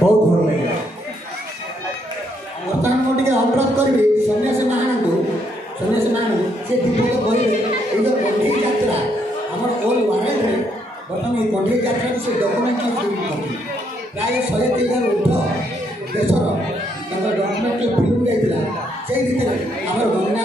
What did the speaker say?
बहुत भल लगे बर्तमान मुझे अनुरोध करी सन्यासी मान से दीपक कहले ये जो कंढी यात्रा आम ऑल वर्ल्ड में बर्तमान ये कंढी यात्रा से डॉक्यूमेंट प्राय 103 ऊर्ध देशर डॉक्यूमेंट फिल्म जाता से भितर आम गंगा